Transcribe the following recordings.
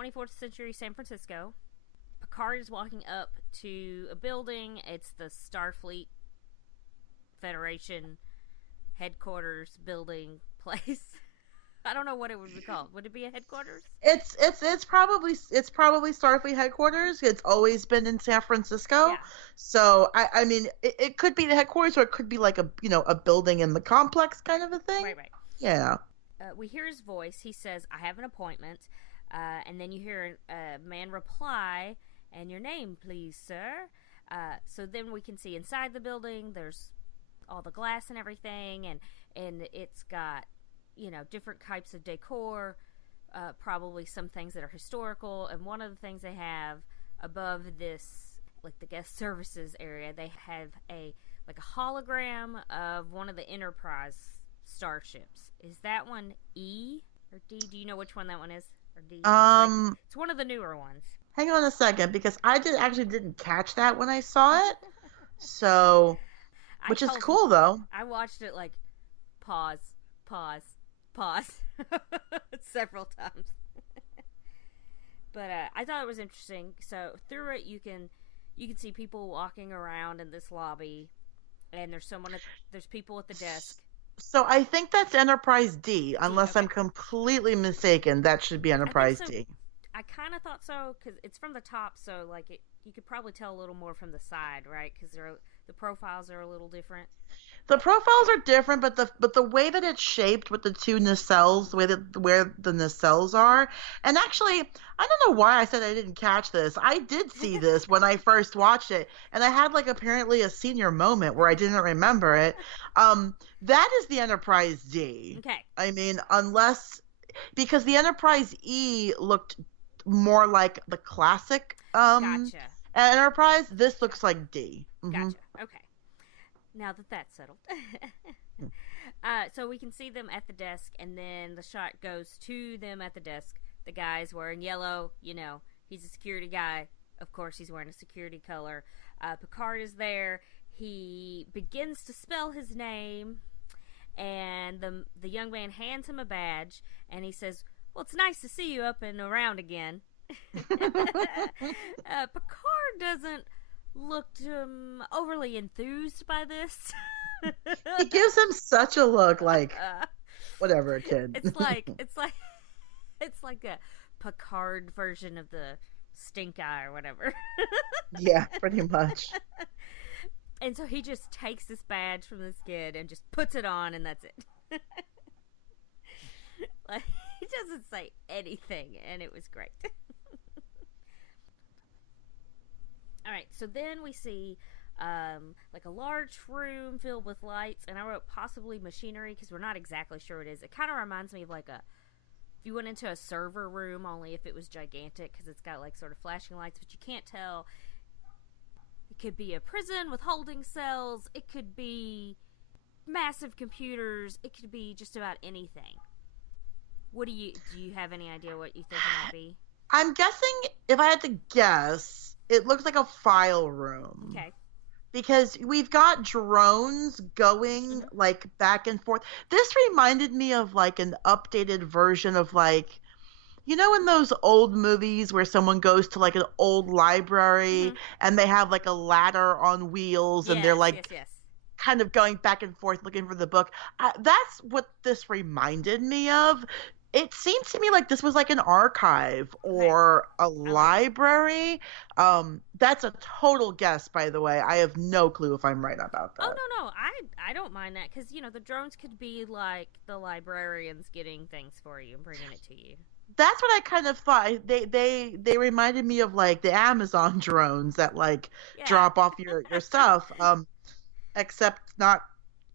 24th century San Francisco. Picard is walking up to a building. It's the Starfleet Federation headquarters building place. I don't know what it would be called. Would it be a headquarters? It's probably Starfleet headquarters. It's always been in San Francisco. Yeah. So I mean it could be the headquarters, or it could be like a building in the complex kind of a thing. Right. Yeah. We hear his voice. He says, "I have an appointment," and then you hear a man reply, "And your name, please, sir." So then we can see inside the building. There's all the glass and everything, and it's got different types of decor, probably some things that are historical. And one of the things they have above this, like the guest services area, they have a hologram of one of the Enterprise starships. Is that one E or D? Do you know which one that one is? Or D? It's one of the newer ones. Hang on a second, because I didn't catch that when I saw it. So, which is cool though. I watched it like pause several times. But I thought it was interesting. So through it, you can see people walking around in this lobby, and there's people at the desk. So I think that's Enterprise D, unless I'm completely mistaken. That should be Enterprise D. I kind of thought so, because it's from the top, so you could probably tell a little more from the side, right? Because the profiles are a little different. The profiles are different, but the way that it's shaped with the two nacelles, the way where the nacelles are, and actually, I don't know why I said I didn't catch this. I did see this when I first watched it, and I had apparently a senior moment where I didn't remember it. That is the Enterprise D. Okay. I mean, because the Enterprise E looked more like the classic Gotcha. Enterprise. This looks like D. Mm-hmm. Gotcha. Okay. Now that's settled. So we can see them at the desk, and then the shot goes to them at the desk. The guy's wearing yellow. He's a security guy. Of course, he's wearing a security color. Picard is there. He begins to spell his name, and the young man hands him a badge, and he says, "Well, it's nice to see you up and around again." Picard doesn't look overly enthused by this. He gives him such a look like whatever, kid. It's like a Picard version of the stink eye or whatever. Yeah, pretty much. And so he just takes this badge from this kid and just puts it on, and that's it. He doesn't say anything, and it was great. Alright, so then we see a large room filled with lights, and I wrote possibly machinery because we're not exactly sure what it is. It kind of reminds me of if you went into a server room, only if it was gigantic, because it's got sort of flashing lights, but you can't tell. It could be a prison with holding cells, it could be massive computers, it could be just about anything. Do you have any idea what you think it might be? I'm guessing, if I had to guess, it looks like a file room. Okay. Because we've got drones going back and forth. This reminded me of an updated version of in those old movies where someone goes to an old library and they have a ladder on wheels and they're yes. kind of going back and forth looking for the book. That's what this reminded me of. It seemed to me like this was an archive or a library. That's a total guess, by the way. I have no clue if I'm right about that. Oh, no. I don't mind that because, the drones could be like the librarians getting things for you and bringing it to you. That's what I kind of thought. They reminded me of the Amazon drones that drop off your stuff. Except not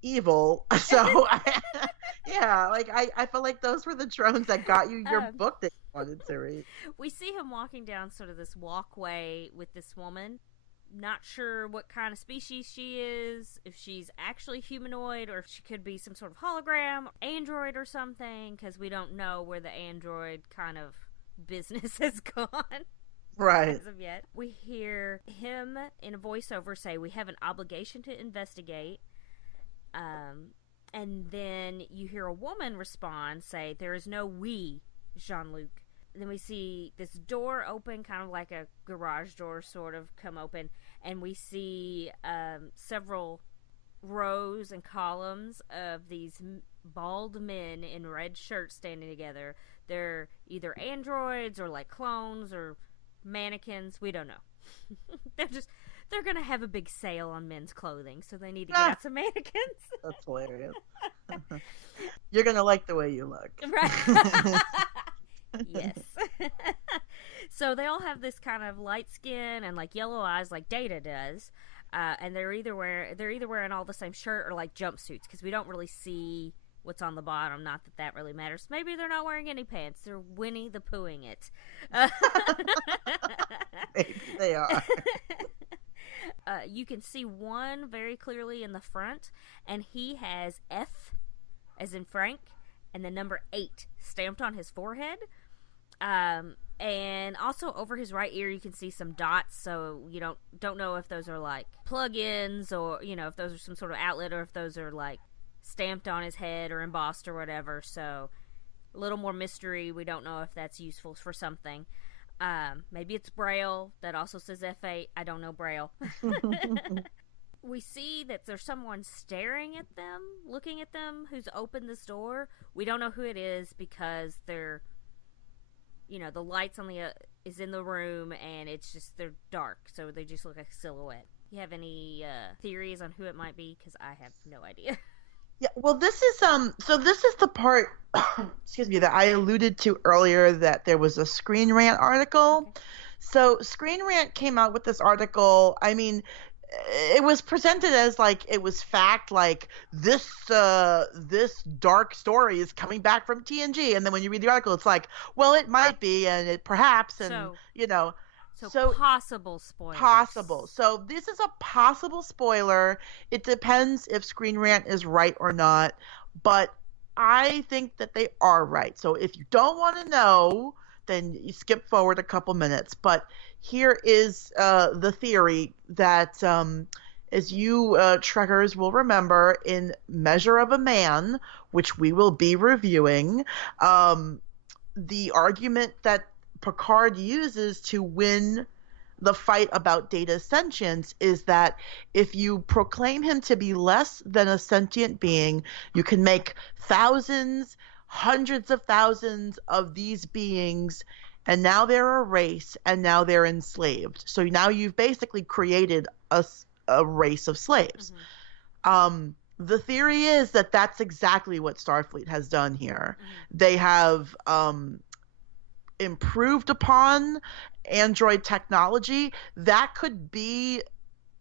evil. So I feel like those were the drones that got you your book that you wanted to read. We see him walking down sort of this walkway with this woman. Not sure what kind of species she is, if she's actually humanoid or if she could be some sort of hologram, android or something, because we don't know where the android kind of business has gone. Right. As of yet. We hear him in a voiceover say, "We have an obligation to investigate." And then you hear a woman respond, say, "There is no we, Jean-Luc." then we see this door open, kind of like a garage door sort of come open, and we see several rows and columns of these bald men in red shirts standing together. They're either androids or like clones or mannequins. We don't know. They're gonna have a big sale on men's clothing, so they need to get out some mannequins. That's hilarious. You're gonna like the way you look. Right. Yes. So they all have this kind of light skin and like yellow eyes like Data does. And they're either wearing all the same shirt or like jumpsuits, because we don't really see what's on the bottom. Not that that really matters. Maybe they're not wearing any pants. They're Winnie the Poohing it. Maybe they are. You can see one very clearly in the front, and he has F as in Frank and the number 8 stamped on his forehead. And also over his right ear you can see some dots, so you don't know if those are like plug-ins, or if those are some sort of outlet, or if those are like stamped on his head or embossed or whatever. So a little more mystery. We don't know if that's useful for something. Maybe it's Braille that also says F8. I don't know Braille. We see that there's someone staring at them, looking at them, who's opened this door. We don't know who it is because they're the lights on the is in the room, and they're dark, so they just look like a silhouette. You have any theories on who it might be? Because I have no idea. Yeah, well, this is the part, excuse me, that I alluded to earlier, that there was a Screen Rant article. Okay. So Screen Rant came out with this article. I mean, it was presented as like it was fact, like this dark story is coming back from TNG, and then when you read the article, it's like, well, it might be, and it perhaps, and So possible spoilers. Possible. So this is a possible spoiler. It depends if Screen Rant is right or not, but I think that they are right. So if you don't want to know, then you skip forward a couple minutes. But here is the theory that, as you trekkers will remember, in Measure of a Man, which we will be reviewing, the argument that Picard uses to win the fight about Data's sentience is that if you proclaim him to be less than a sentient being, you can make thousands, hundreds of thousands of these beings, and now they're a race, and now they're enslaved. So now you've basically created a race of slaves. Mm-hmm. The theory is that that's exactly what Starfleet has done here. Mm-hmm. They have improved upon android technology. That could be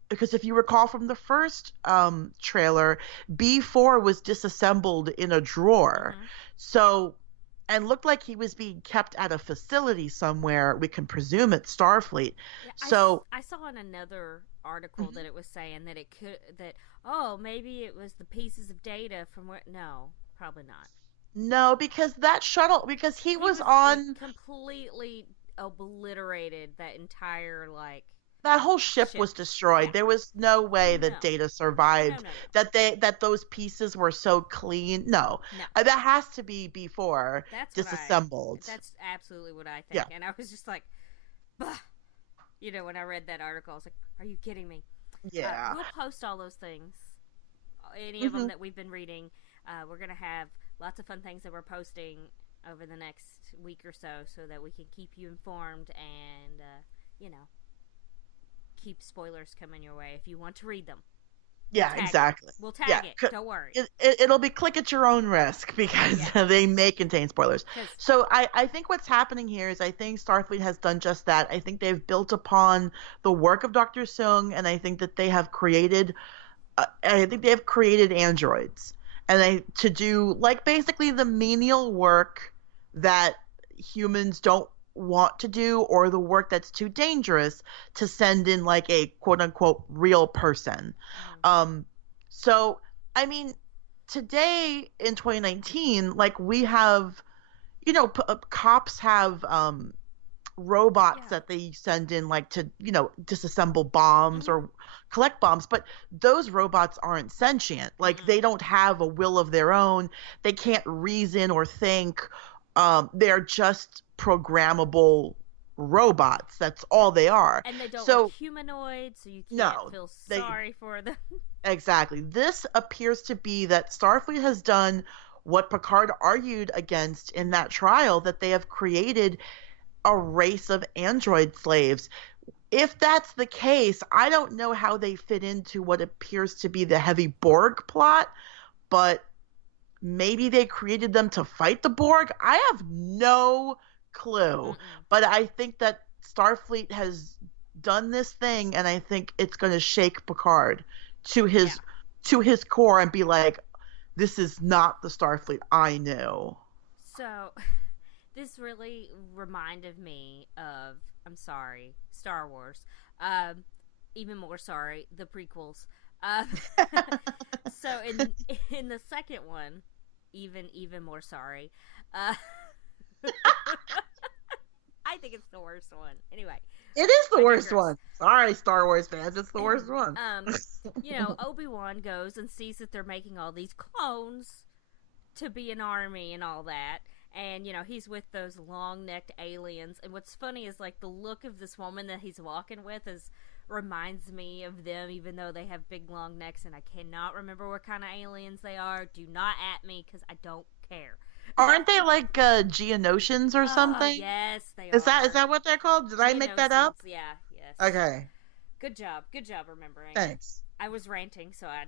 because if you recall from the first trailer, B4 was disassembled in a drawer. Mm-hmm. So, and looked like he was being kept at a facility somewhere. We can presume it's Starfleet. Yeah, I saw in another article that it was saying that maybe it was the pieces of data from where. No, probably not. No, because that shuttle, because he was on completely obliterated. That entire that whole ship was destroyed. Yeah. There was no way that Data survived. No. That those pieces were so clean. No. That has to be before disassembled. That's absolutely what I think. Yeah. And I was just like, bah. When I read that article, I was like, are you kidding me? Yeah. We'll post all those things, any of them that we've been reading. We're gonna have lots of fun things that we're posting over the next week or so that we can keep you informed and, keep spoilers coming your way if you want to read them. Yeah, exactly. We'll tag it. Don't worry. It'll be click at your own risk because they may contain spoilers. So I think what's happening here is I think Starfleet has done just that. I think they've built upon the work of Dr. Soong, and I think that they have created androids. And to do basically the menial work that humans don't want to do, or the work that's too dangerous to send in a quote unquote real person. Mm-hmm. So I mean, today in 2019, we have, cops have robots that they send in to disassemble bombs or collect bombs, but those robots aren't sentient. They don't have a will of their own. They can't reason or think. They're just programmable robots. That's all they are. And they don't So look humanoid, so you can't no, feel they sorry for them. exactly. This appears to be that Starfleet has done what Picard argued against in that trial, that they have created a race of android slaves. If that's the case, I don't know how they fit into what appears to be the heavy Borg plot, but maybe they created them to fight the Borg. I have no clue. Mm-mm. But I think that Starfleet has done this thing, and I think it's going to shake Picard to his core and be like, this is not the Starfleet I knew. So, this really reminded me of, I'm sorry, Star Wars. Even more sorry, the prequels. So in the second one, even more sorry. I think it's the worst one. Anyway, it is the worst one. Sorry, Star Wars fans, it's the worst one. Obi-Wan goes and sees that they're making all these clones to be an army and all that. And, he's with those long-necked aliens. And what's funny is, like, the look of this woman that he's walking with reminds me of them, even though they have big, long necks. And I cannot remember what kind of aliens they are. Do not at me, because I don't care. Aren't they, like, Geonosians or something? Yes, they are. Is that what they're called? Did I make that up? Yeah, yes. Okay. Good job remembering. Thanks. I was ranting, so I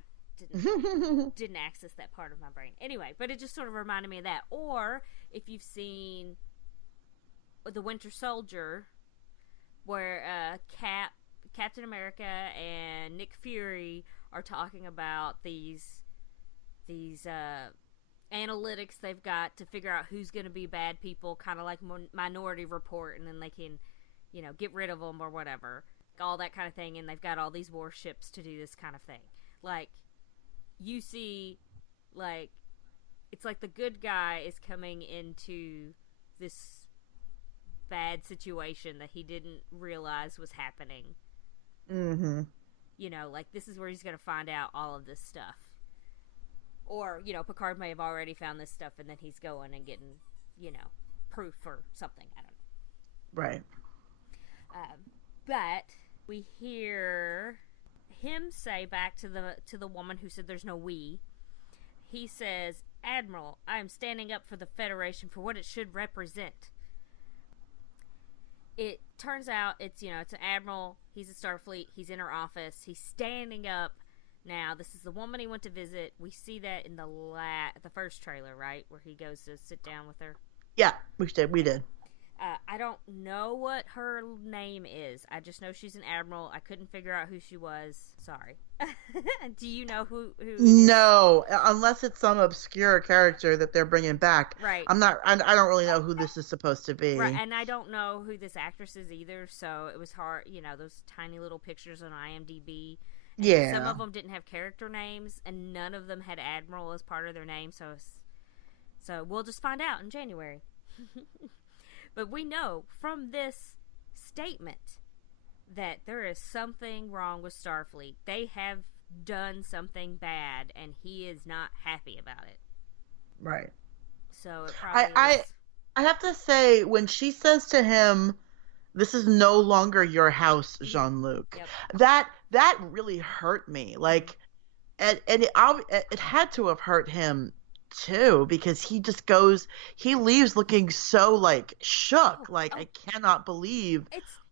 didn't access that part of my brain. Anyway, but it just sort of reminded me of that. Or if you've seen The Winter Soldier, where Captain America and Nick Fury are talking about these analytics they've got to figure out who's going to be bad people, kind of like Minority Report, and then they can, get rid of them or whatever, all that kind of thing. And they've got all these warships to do this kind of thing. Like, you see, like, it's like the good guy is coming into this bad situation that he didn't realize was happening. Mm-hmm. Like, this is where he's going to find out all of this stuff. Or, Picard may have already found this stuff and then he's going and getting, proof or something. I don't know. Right. But we hear him say back to the woman who said there's no we. He says, "Admiral, I am standing up for the Federation for what it should represent." It turns out it's an admiral. He's a Starfleet. He's in her office. He's standing up. Now, this is the woman he went to visit. We see that in the first trailer, right, where he goes to sit down with her. Yeah, we did. I don't know what her name is. I just know she's an admiral. I couldn't figure out who she was. Sorry. Do you know who No, unless it's some obscure character that they're bringing back. Right. I don't really know who this is supposed to be. Right, and I don't know who this actress is either, so it was hard, those tiny little pictures on IMDb. Yeah. Some of them didn't have character names, and none of them had admiral as part of their name, so we'll just find out in January. But we know from this statement that there is something wrong with Starfleet. They have done something bad, and he is not happy about it. Right. So it probably I have to say, when she says to him, "This is no longer your house, Jean-Luc," yep. that really hurt me. Like, and it had to have hurt him too, because he leaves looking so, like, shook. I cannot believe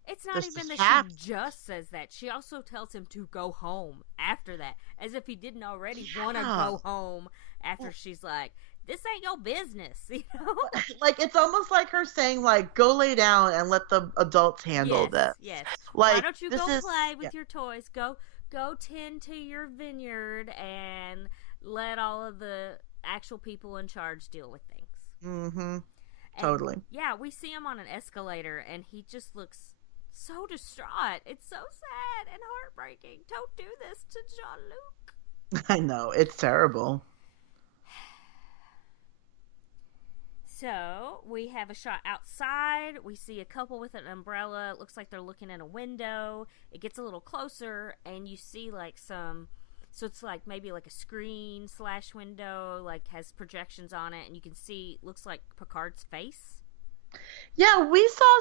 it's not even that she just says that. She also tells him to go home after that, as if he didn't already want to go home after she's like, "This ain't your business," Like, it's almost like her saying, like, "Go lay down and let the adults handle this." Yes. Like, why don't you go play with your toys? Go tend to your vineyard and let all of the actual people in charge deal with things. Mm-hmm. Totally. Yeah, we see him on an escalator, and he just looks so distraught. It's so sad and heartbreaking. Don't do this to Jean-Luc. I know. It's terrible. So, we have a shot outside. We see a couple with an umbrella. It looks like they're looking in a window. It gets a little closer, and you see, like, so it's like maybe like a screen / window, like, has projections on it, and you can see, looks like Picard's face. Yeah, we saw